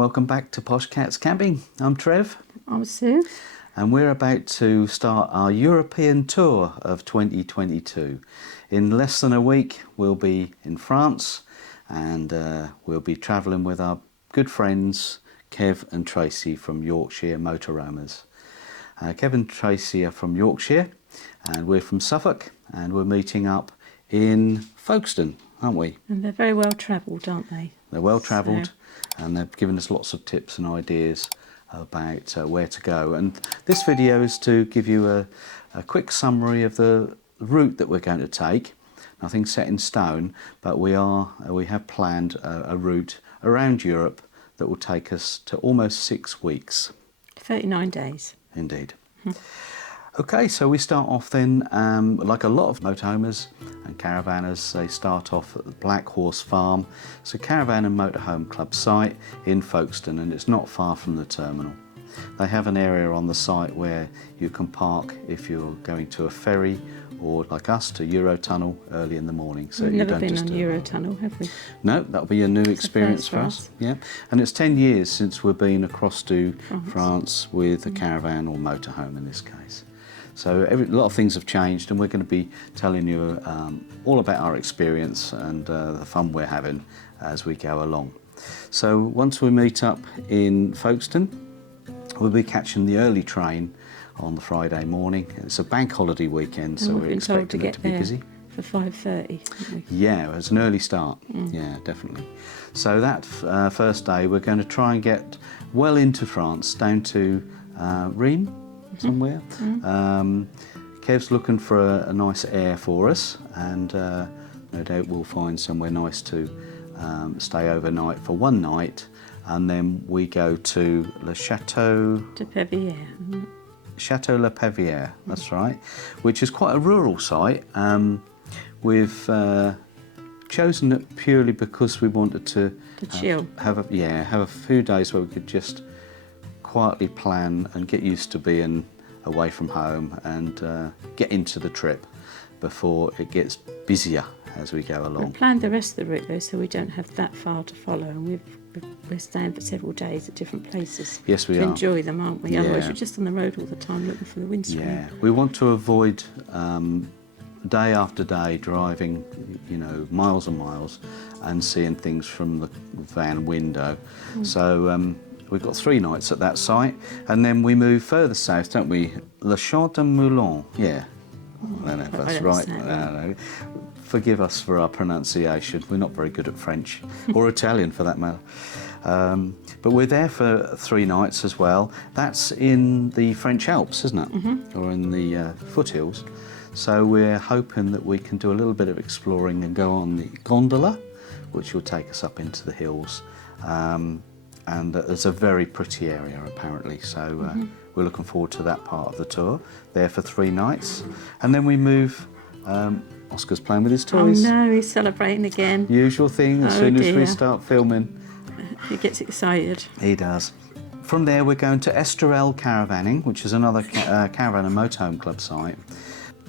welcome back to Poshcats Camping. I'm Trev. I'm Sue. And we're about to start our European tour of 2022. In less than a week we'll be in France and we'll be travelling with our good friends Kev and Tracey from Yorkshire Motoroamers. Kev and Tracey are from Yorkshire and we're from Suffolk, and we're meeting up in Folkestone, aren't we? And they're very well travelled, aren't they? They're well travelled, and they've given us lots of tips and ideas about where to go. And this video is to give you a quick summary of the route that we're going to take. Nothing set in stone, but we have planned a route around Europe that will take us to almost 6 weeks. 39 days. Indeed. Okay, so we start off then, like a lot of motorhomers and caravanners, they start off at the Black Horse Farm. It's a caravan and motorhome club site in Folkestone, and it's not far from the terminal. They have an area on the site where you can park if you're going to a ferry, or like us, to Eurotunnel early in the morning. So We've you never don't been just on Eurotunnel, have we? No, that'll be a new experience for us. Yeah, and it's 10 years since we've been across to France with a caravan or motorhome in this case. So a lot of things have changed, and we're going to be telling you all about our experience and the fun we're having as we go along. So once we meet up in Folkestone, we'll be catching the early train on the Friday morning. It's a bank holiday weekend, so we're expecting it to be busy. For 5:30, haven't we? Yeah, it's an early start. Yeah, definitely. So that first day, we're going to try and get well into France, down to Reims somewhere. Kev's looking for a nice air for us, and no doubt we'll find somewhere nice to stay overnight for one night, and then we go to Le Chateau de Pepe. Chateau de Pepe, that's right, which is quite a rural site. We've chosen it purely because we wanted to chill. Have a few days where we could just quietly plan and get used to being away from home and get into the trip before it gets busier as we go along. We've planned the rest of the route though, so we don't have that far to follow, and we're staying for several days at different places. Yes, we to are. enjoy them, aren't we? Yeah. Otherwise you're just on the road all the time looking for the windscreen. Yeah, we want to avoid day after day driving, miles and miles and seeing things from the van window. So we've got 3 nights at that site, and then we move further south, don't we? Le Chateau Mulan, yeah. I don't know if that's right. No. Forgive us for our pronunciation. We're not very good at French, or Italian for that matter. But we're there for 3 nights as well. That's in the French Alps, isn't it? Or in the foothills. So we're hoping that we can do a little bit of exploring and go on the gondola, which will take us up into the hills. And it's a very pretty area apparently, so we're looking forward to that part of the tour. There for 3 nights, and then we move. Oscar's playing with his toys. Oh no, he's celebrating again. Usual thing, as soon as we start filming. He gets excited. He does. From there we're going to Estrel Caravanning, which is another caravan and motorhome club site.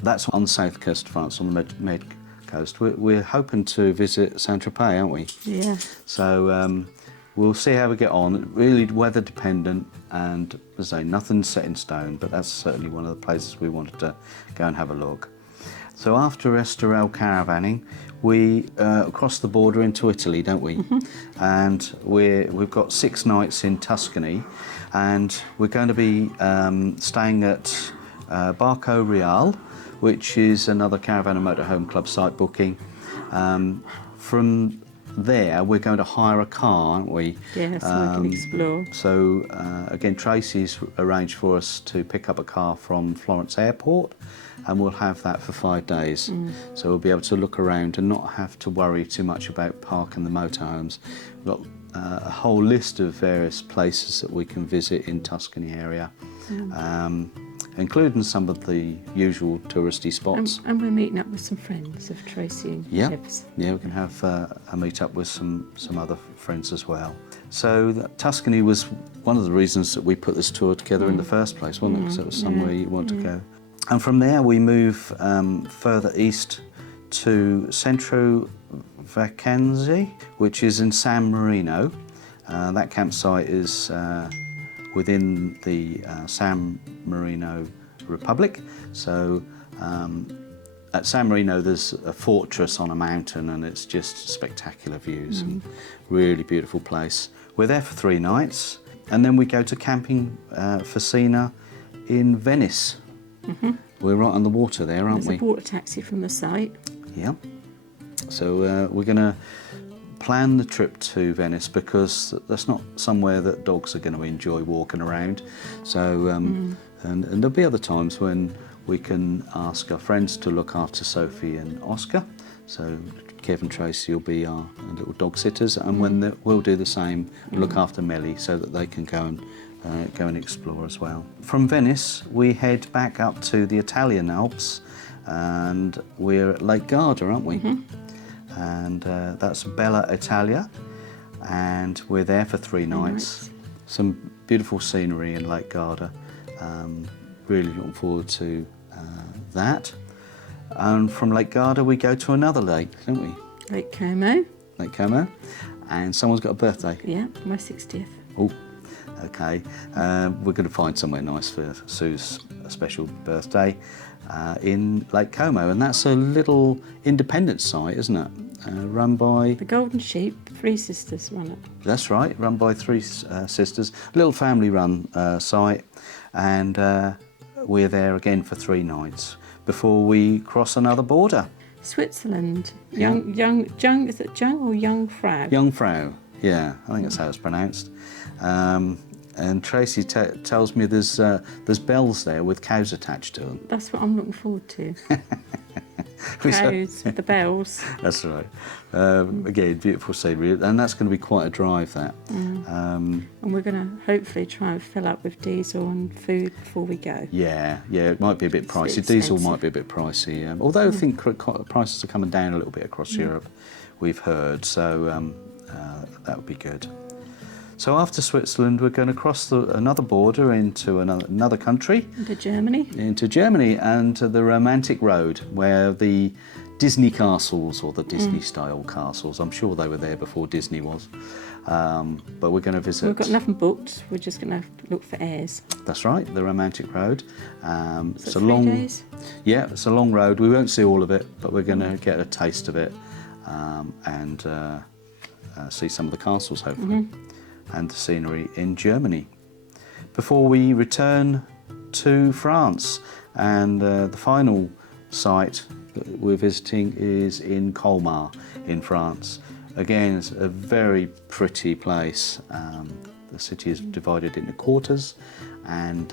That's on the south coast of France, on the Med coast. We're hoping to visit Saint-Tropez, aren't we? Yeah. So we'll see how we get on. Really weather dependent, and as I say, nothing's set in stone, but that's certainly one of the places we wanted to go and have a look. So after Estrel Caravanning, we cross the border into Italy, don't we? And we've got 6 nights in Tuscany, and we're going to be staying at Barco Reale, which is another caravan and motorhome club site booking. From there, we're going to hire a car, aren't we? Yeah, so we can explore. So again, Tracey's arranged for us to pick up a car from Florence Airport, and we'll have that for 5 days. So we'll be able to look around and not have to worry too much about parking the motorhomes. We've got a whole list of various places that we can visit in Tuscany area. Including some of the usual touristy spots. And we're meeting up with some friends of Tracey and Kev's. Yeah, we can have a meet up with some other friends as well. So Tuscany was one of the reasons that we put this tour together in the first place, wasn't it? Because it was somewhere you want to go. And from there we move further east to Centro Vacanze, which is in San Marino. That campsite is within the San Marino Republic. So at San Marino there's a fortress on a mountain, and it's just spectacular views and really beautiful place. We're there for 3 nights, and then we go to camping for Cena in Venice. We're right on the water there, aren't we? There's a water taxi from the site. Yeah. So we're going to plan the trip to Venice, because that's not somewhere that dogs are going to enjoy walking around. So and there'll be other times when we can ask our friends to look after Sophie and Oscar. So Kev and Tracey will be our little dog sitters, and when we'll do the same, look after Melly, so that they can go and explore as well. From Venice, we head back up to the Italian Alps, and we're at Lake Garda, aren't we? And that's Bella Italia, and we're there for 3 nights. Some beautiful scenery in Lake Garda. Really looking forward to that. And from Lake Garda we go to another lake, don't we? Lake Como. Lake Como. And someone's got a birthday. Yeah, my 60th. Oh, okay. We're going to find somewhere nice for Sue's special birthday in Lake Como, and that's a little independent site, isn't it? Run by... The Golden Sheep, 3 sisters run it. That's right, run by 3 sisters. Little family-run site, and we're there again for 3 nights before we cross another border. Switzerland. Is it Jung or Jungfrau? Jungfrau, yeah, I think that's how it's pronounced. And Tracey tells me there's bells there with cows attached to them. That's what I'm looking forward to. Cows with the bells. That's right. Again, beautiful scenery, and that's going to be quite a drive, that. And we're going to hopefully try and fill up with diesel and food before we go. Yeah, it might be a bit pricey. It's Diesel expensive. might be a bit pricey, although I think prices are coming down a little bit across Europe, we've heard, so that would be good. So after Switzerland, we're going to cross another border into another country. Into Germany. Into Germany, and the romantic road where the Disney castles, or the Disney-style castles, I'm sure they were there before Disney was, but we're going to visit... We've got nothing booked, we're just going to look for heirs. That's right, the romantic road. It's a long... 3 days? Yeah, it's a long road. We won't see all of it, but we're going to get a taste of it and see some of the castles, hopefully. And the scenery in Germany, before we return to France. And the final site that we're visiting is in Colmar in France. Again, it's a very pretty place. The city is divided into quarters, and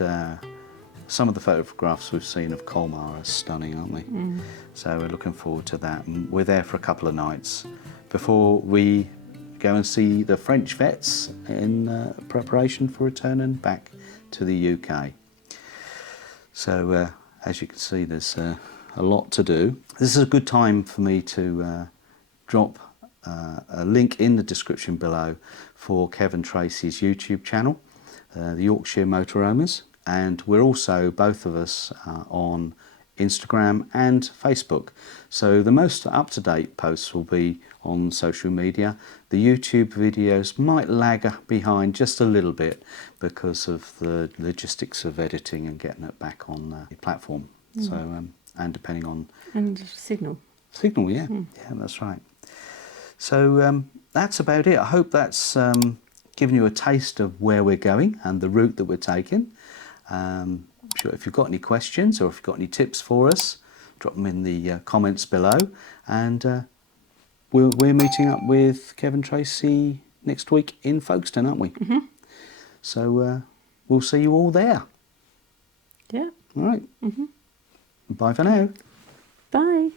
some of the photographs we've seen of Colmar are stunning, aren't they? So we're looking forward to that, and we're there for a couple of nights before we go and see the French vets in preparation for returning back to the UK. So as you can see, there's a lot to do. This is a good time for me to drop a link in the description below for Kevin Tracey's YouTube channel, the Yorkshire Motoroamers, and we're also, both of us, on Instagram and Facebook. So the most up-to-date posts will be on social media. The YouTube videos might lag behind just a little bit because of the logistics of editing and getting it back on the platform. So and depending on... And signal. Signal, yeah. Yeah, that's right. So that's about it. I hope that's given you a taste of where we're going and the route that we're taking. Sure, if you've got any questions or if you've got any tips for us, drop them in the comments below. And we're meeting up with Kevin Tracey next week in Folkestone, aren't we? So we'll see you all there. Yeah. All right. Bye for now. Bye.